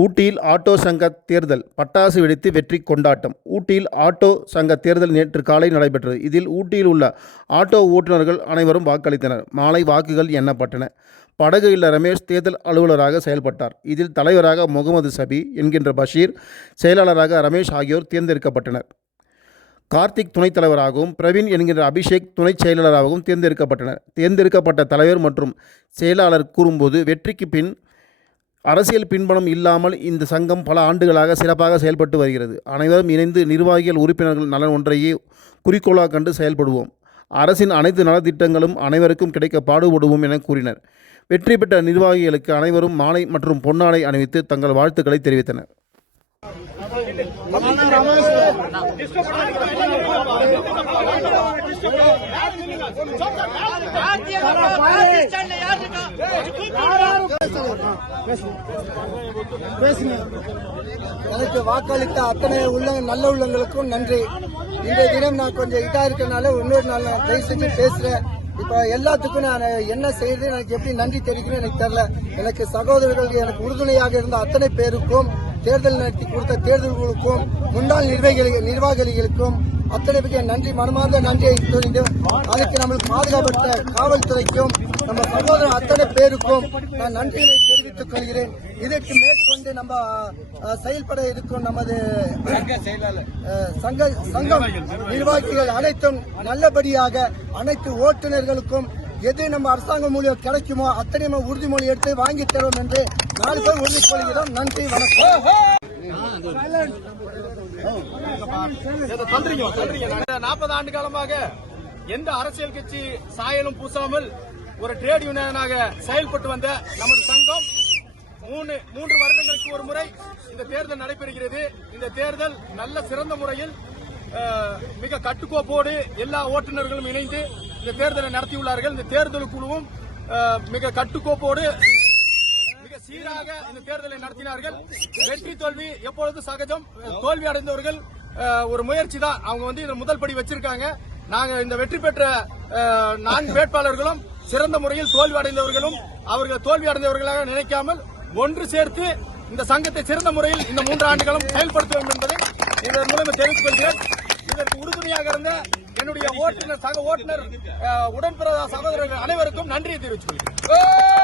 ஊட்டியில் ஆட்டோ சங்க தேர்தல் பட்டாசு வெடித்து வெற்றி கொண்டாட்டம். ஊட்டியில் ஆட்டோ சங்க தேர்தல் நேற்று காலை நடைபெற்றது. இதில் ஊட்டியில் உள்ள ஆட்டோ ஓட்டுநர்கள் அனைவரும் வாக்களித்தனர். மாலை வாக்குகள் எண்ணப்பட்டன. படகு இல்ல ரமேஷ் தேர்தல் அலுவலராக செயல்பட்டார். இதில் தலைவராக முகமது சபி என்கின்ற பஷீர், செயலாளராக ரமேஷ் ஆகியோர் தேர்ந்தெடுக்கப்பட்டனர். கார்த்திக் துணைத் தலைவராகவும், பிரவீன் என்கின்ற அபிஷேக் துணைச் செயலாளராகவும் தேர்ந்தெடுக்கப்பட்டனர். தேர்ந்தெடுக்கப்பட்ட தலைவர் மற்றும் செயலாளர் கூறும்போது, வெற்றிக்கு பின் அரசியல் பின்புலம் இல்லாமல் இந்த சங்கம் பல ஆண்டுகளாக சிறப்பாக செயல்பட்டு வருகிறது. அனைவரும் இணைந்து நிர்வாகிகள் உறுப்பினர்கள் நலன் ஒன்றையே குறிக்கோளாக கண்டு செயல்படுவோம். அரசின் அனைத்து நலத்திட்டங்களும் அனைவருக்கும் கிடைக்க பாடுபடுவோம் என கூறினர். வெற்றி பெற்ற நிர்வாகிகளுக்கு அனைவரும் மாலை மற்றும் பொன்னாடை அணிவித்து தங்கள் வாழ்த்துக்களை தெரிவித்தனர். எனக்கு வாக்களித்த அத்தனை நல்ல உள்ளங்களுக்கும் நன்றி. இந்த தினம் நான் கொஞ்சம் இதா இருக்கனால இன்னொரு நாள் நான் தயவு செஞ்சு பேசுறேன். இப்ப எல்லாத்துக்கும் நான் என்ன செய்யறது, எனக்கு எப்படி நன்றி தெரிவிக்கணும் எனக்கு தெரியல. எனக்கு சகோதரர்கள் எனக்கு உறுதுணையாக இருந்த அத்தனை பேருக்கும், தேர்தல் நடத்தி கொடுத்த தேர்தல்களுக்கும், முன்னாள் நிர்வாகிகளுக்கும் அத்தனை பற்றிய நன்றி, மனமார்ந்த நன்றியை சொல்லிட்டு, அதுக்கு நம்மளுக்கு பாதுகாப்பட்ட காவல்துறைக்கும் நம்ம சகோதரர் அத்தனை பேருக்கும் நான் நன்றியை தெரிவித்துக் கொள்கிறேன். இதற்கு மேற்கொண்டு நம்ம செயல்பட இருக்கும் நமது சங்கம் நிர்வாகிகள் அனைத்தும் நல்லபடியாக அனைத்து ஓட்டுநர்களுக்கும் எது நம்ம அரசாங்கம் மூலியம் கிடைக்குமோ அத்தனை நம்ம உறுதிமொழி எடுத்து வாங்கி தருவோம் என்று 4 பேர் உறுதி கொள்கிறோம். நன்றி, வணக்கம். 40 ஆண்டு காலமாக எந்த அரசியல் கட்சி சாயலும் பூசாமல் ஒரு ட்ரேட் யூனியனாக செயல்பட்டு வந்த நமது சங்கம் 3 வருடங்களுக்கு ஒரு முறை இந்த தேர்தல் நடைபெறுகிறது. இந்த தேர்தல் நல்ல சிறந்த முறையில் மிக கட்டுக்கோப்போடு எல்லா ஓட்டுநர்களும் இணைந்து இந்த தேர்தலை நடத்தியுள்ளார்கள். இந்த தேர்தல் குழுவும் மிக கட்டுக்கோப்போடு மிக சீராக இந்த தேர்தலை நடத்தினார்கள். வெற்றி தோல்வி எப்பொழுதும் சகஜம். தோல்வி அடைந்தவர்கள் ஒரு முயற்சி தான். அவங்க இந்த முதல் படி வச்சிருக்காங்க. நாங்க இந்த வெற்றி பெற்ற 4 வேட்பாளர்களும் சிறந்த முறையில் தோல்வி அடைந்தவர்களும் அவர்கள் தோல்வி அடைந்தவர்களாக நினைக்காமல் ஒன்று சேர்த்து இந்த சங்கத்தை சிறந்த முறையில் இந்த 3 ஆண்டுகளும் செயல்படுத்துவோம் என்பதை இதன் மூலம் தெரிவித்துக் கொள்கிறேன். இதற்கு உறுதுணையாக இருந்த என்னுடைய சக ஓட்டுநர் உடன்பிறந்த சகோதரர்கள் அனைவருக்கும் நன்றியை தெரிவித்துக் கொள்கிறேன்.